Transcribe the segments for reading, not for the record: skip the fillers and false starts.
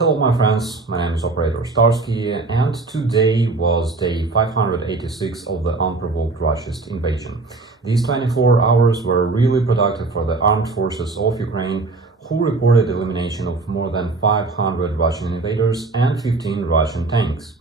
Hello my friends, my name is operator Starsky and today was day 586 of the unprovoked Russian invasion. These 24 hours were really productive for the armed forces of Ukraine, who reported elimination of more than 500 Russian invaders and 15 Russian tanks.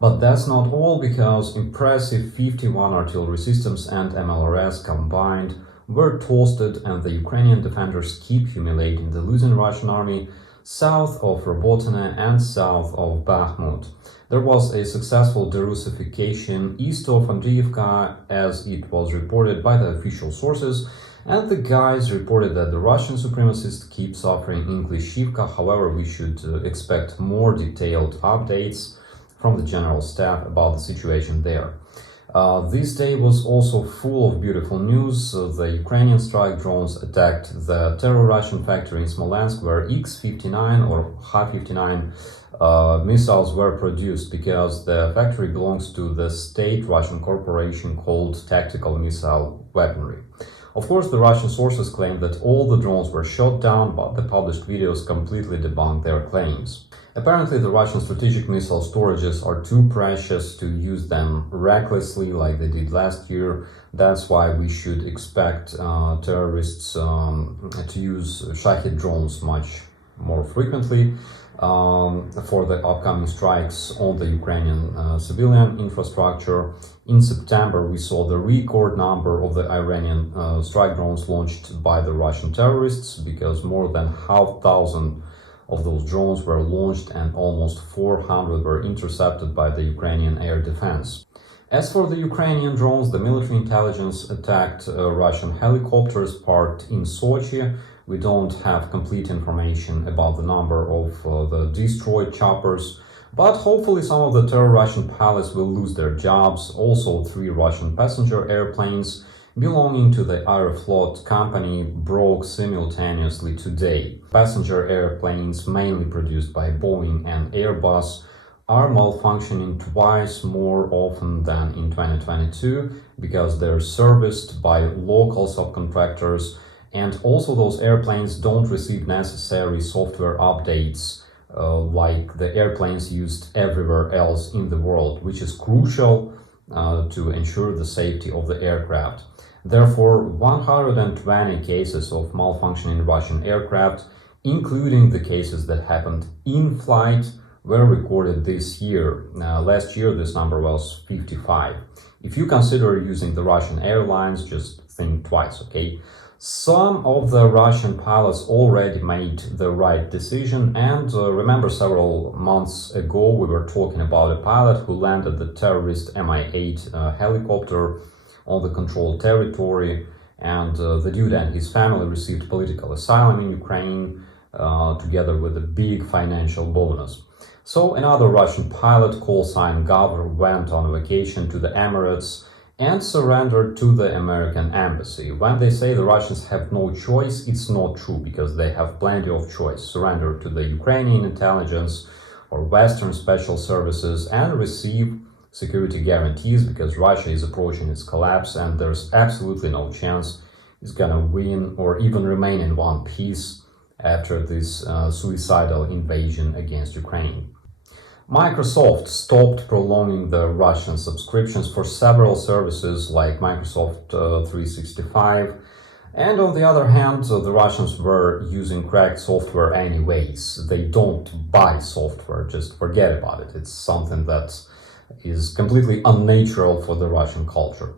But that's not all, because impressive 51 artillery systems and MLRS combined were toasted, and the Ukrainian defenders keep humiliating the losing Russian army south of Robotyne and south of Bakhmut. There was a successful derussification east of Andriivka, as it was reported by the official sources, and the guys reported that the Russian supremacists keep suffering in Klishivka. However, we should expect more detailed updates from the general staff about the situation there. This day was also full of beautiful news. The Ukrainian strike drones attacked the terror Russian factory in Smolensk, where X-59 or Ha-59 missiles were produced, because the factory belongs to the state Russian corporation called Tactical Missile Weaponry. Of course, the Russian sources claim that all the drones were shot down, but the published videos completely debunk their claims. Apparently, the Russian strategic missile storages are too precious to use them recklessly like they did last year. That's why we should expect terrorists to use Shahid drones much more frequently for the upcoming strikes on the Ukrainian civilian infrastructure. In September, we saw the record number of the Iranian strike drones launched by the Russian terrorists, because more than 5,000 of those drones were launched and almost 400 were intercepted by the Ukrainian air defense. As for the Ukrainian drones, the military intelligence attacked Russian helicopters parked in Sochi. We don't have complete information about the number of the destroyed choppers, but hopefully some of the terror Russian pilots will lose their jobs. Also, 3 Russian passenger airplanes belonging to the Aeroflot company broke simultaneously today. Passenger airplanes, mainly produced by Boeing and Airbus, are malfunctioning twice more often than in 2022, because they're serviced by local subcontractors, and also those airplanes don't receive necessary software updates like the airplanes used everywhere else in the world, which is crucial to ensure the safety of the aircraft. Therefore, 120 cases of malfunctioning Russian aircraft, including the cases that happened in flight, were recorded this year. Last year, this number was 55. If you consider using the Russian airlines, just think twice, okay? Some of the Russian pilots already made the right decision, and remember, several months ago we were talking about a pilot who landed the terrorist Mi-8 helicopter on the controlled territory, and the dude and his family received political asylum in Ukraine together with a big financial bonus. So another Russian pilot, call sign Gavr, went on vacation to the Emirates and surrendered to the American embassy. When they say the Russians have no choice, it's not true, because they have plenty of choice. Surrender to the Ukrainian intelligence or Western special services and receive security guarantees, because Russia is approaching its collapse and there's absolutely no chance it's gonna win or even remain in one piece after this suicidal invasion against Ukraine. Microsoft stopped prolonging the Russian subscriptions for several services like Microsoft 365, and on the other hand, the Russians were using cracked software anyways. They don't buy software, just forget about it. It's something that is completely unnatural for the Russian culture.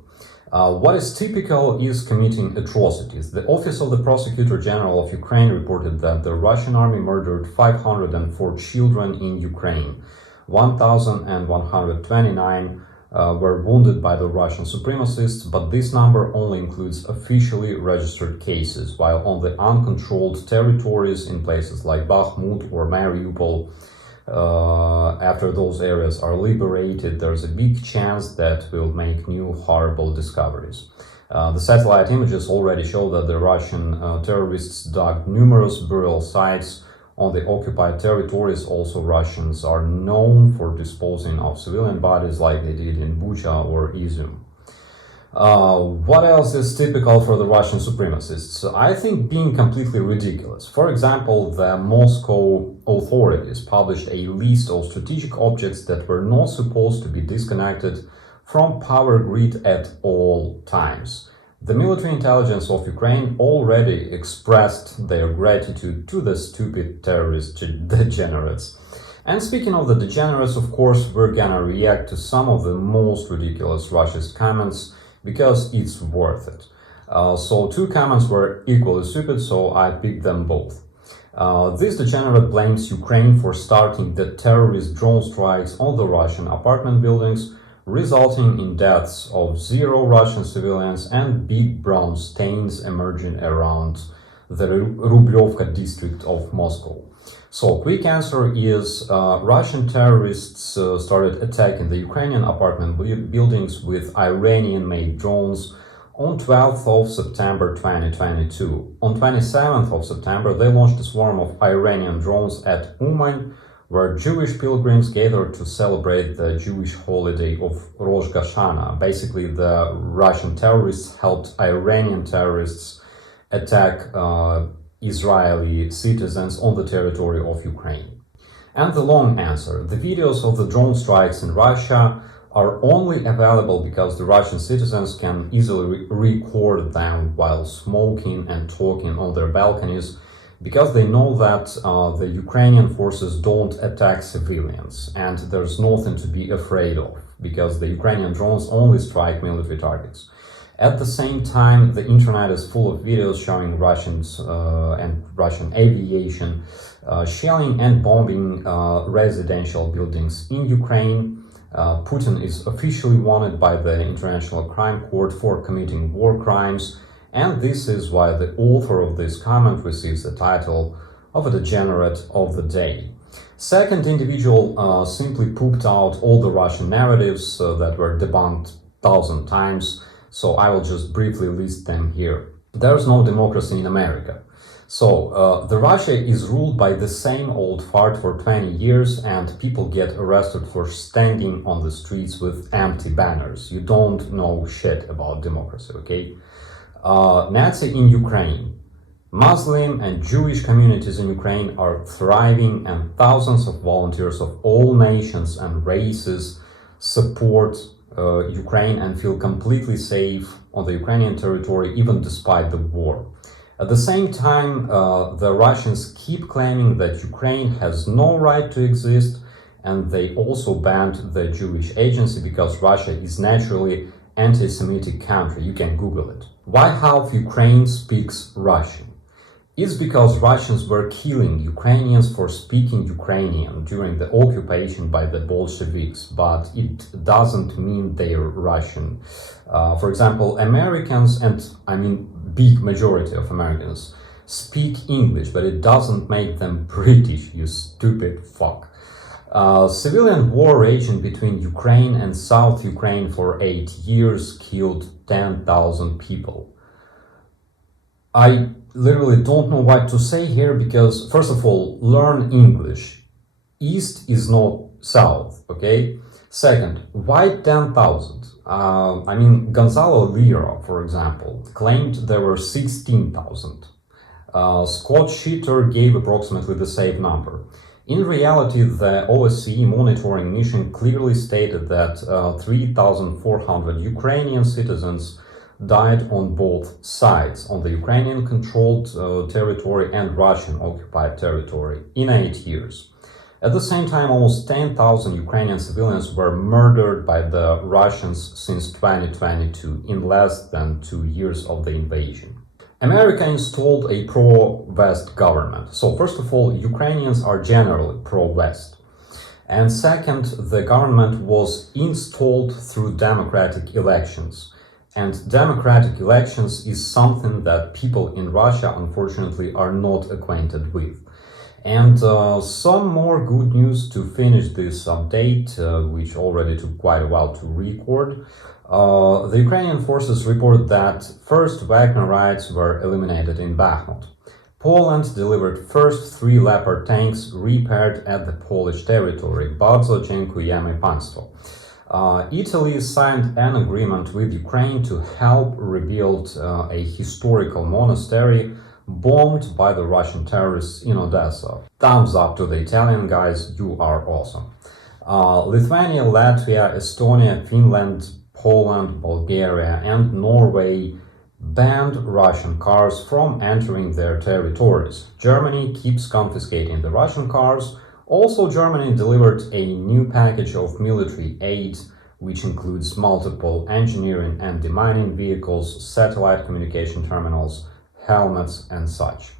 What is typical is committing atrocities. The Office of the Prosecutor General of Ukraine reported that the Russian army murdered 504 children in Ukraine. 1,129 were wounded by the Russian supremacists, but this number only includes officially registered cases, while on the uncontrolled territories in places like Bakhmut or Mariupol, after those areas are liberated, there's a big chance that we'll make new horrible discoveries. The satellite images already show that the Russian terrorists dug numerous burial sites on the occupied territories. Also, Russians are known for disposing of civilian bodies like they did in Bucha or Izum. What else is typical for the Russian supremacists? I think being completely ridiculous. For example, the Moscow authorities published a list of strategic objects that were not supposed to be disconnected from power grid at all times. The military intelligence of Ukraine already expressed their gratitude to the stupid terrorist degenerates. And speaking of the degenerates, of course, we're gonna react to some of the most ridiculous Russian comments because it's worth it. So two comments were equally stupid, so I picked them both. This degenerate blames Ukraine for starting the terrorist drone strikes on the Russian apartment buildings, resulting in deaths of 0 Russian civilians and big brown stains emerging around the Rublyovka district of Moscow. So, quick answer is Russian terrorists started attacking the Ukrainian apartment buildings with Iranian-made drones on 12th of September 2022. On 27th of September, they launched a swarm of Iranian drones at Uman, where Jewish pilgrims gathered to celebrate the Jewish holiday of Rosh Hashanah. Basically, the Russian terrorists helped Iranian terrorists attack Israeli citizens on the territory of Ukraine. And the long answer: the videos of the drone strikes in Russia are only available because the Russian citizens can easily record them while smoking and talking on their balconies, because they know that the Ukrainian forces don't attack civilians and there's nothing to be afraid of, because the Ukrainian drones only strike military targets. At the same time, the internet is full of videos showing Russians and Russian aviation shelling and bombing residential buildings in Ukraine. Putin is officially wanted by the International Crime Court for committing war crimes, and this is why the author of this comment receives the title of a degenerate of the day. Second individual simply pooped out all the Russian narratives that were debunked 1,000 times. So I will just briefly list them here. There's no democracy in America. So the Russia is ruled by the same old fart for 20 years, and people get arrested for standing on the streets with empty banners. You don't know shit about democracy, okay? Nazi in Ukraine. Muslim and Jewish communities in Ukraine are thriving, and thousands of volunteers of all nations and races support Ukraine and feel completely safe on the Ukrainian territory, even despite the war. At the same time, the Russians keep claiming that Ukraine has no right to exist, and they also banned the Jewish agency because Russia is naturally anti-Semitic country. You can Google it. Why half Ukraine speaks Russian? It's because Russians were killing Ukrainians for speaking Ukrainian during the occupation by the Bolsheviks, but it doesn't mean they're Russian. For example, Americans, and I mean big majority of Americans, speak English, but it doesn't make them British, you stupid fuck. Civilian war raging between Ukraine and South Ukraine for 8 years killed 10,000 people. I literally don't know what to say here, because first of all, learn English. East is not South, okay? Second, why 10,000? I mean, Gonzalo Lira, for example, claimed there were 16,000. Scott Schitter gave approximately the same number. In reality, the OSCE monitoring mission clearly stated that 3,400 Ukrainian citizens died on both sides, on the Ukrainian-controlled territory and Russian-occupied territory, in 8 years. At the same time, almost 10,000 Ukrainian civilians were murdered by the Russians since 2022, in less than 2 years of the invasion. America installed a pro-West government. So first of all, Ukrainians are generally pro-West. And second, the government was installed through democratic elections. And democratic elections is something that people in Russia, unfortunately, are not acquainted with. And some more good news to finish this update, which already took quite a while to record. The Ukrainian forces report that first Wagnerites were eliminated in Bakhmut. Poland delivered first 3 Leopard tanks repaired at the Polish territory, Bardzo dziękujemy państwu. Italy signed an agreement with Ukraine to help rebuild a historical monastery bombed by the Russian terrorists in Odessa. Thumbs up to the Italian guys, you are awesome. Lithuania, Latvia, Estonia, Finland, Poland, Bulgaria, and Norway banned Russian cars from entering their territories. Germany keeps confiscating the Russian cars. Also, Germany delivered a new package of military aid, which includes multiple engineering and demining vehicles, satellite communication terminals, helmets, and such.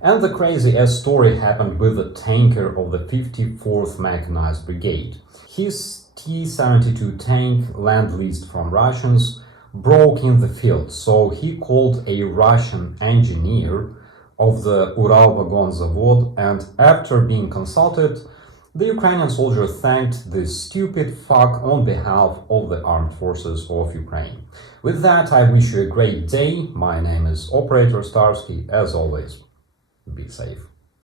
And the crazy-ass story happened with the tanker of the 54th Mechanized Brigade. His T-72 tank, land-leased from Russians, broke in the field, so he called a Russian engineer of the Uralvagonzavod, and after being consulted, the Ukrainian soldier thanked this stupid fuck on behalf of the armed forces of Ukraine. With that, I wish you a great day. My name is Operator Starsky. As always, be safe.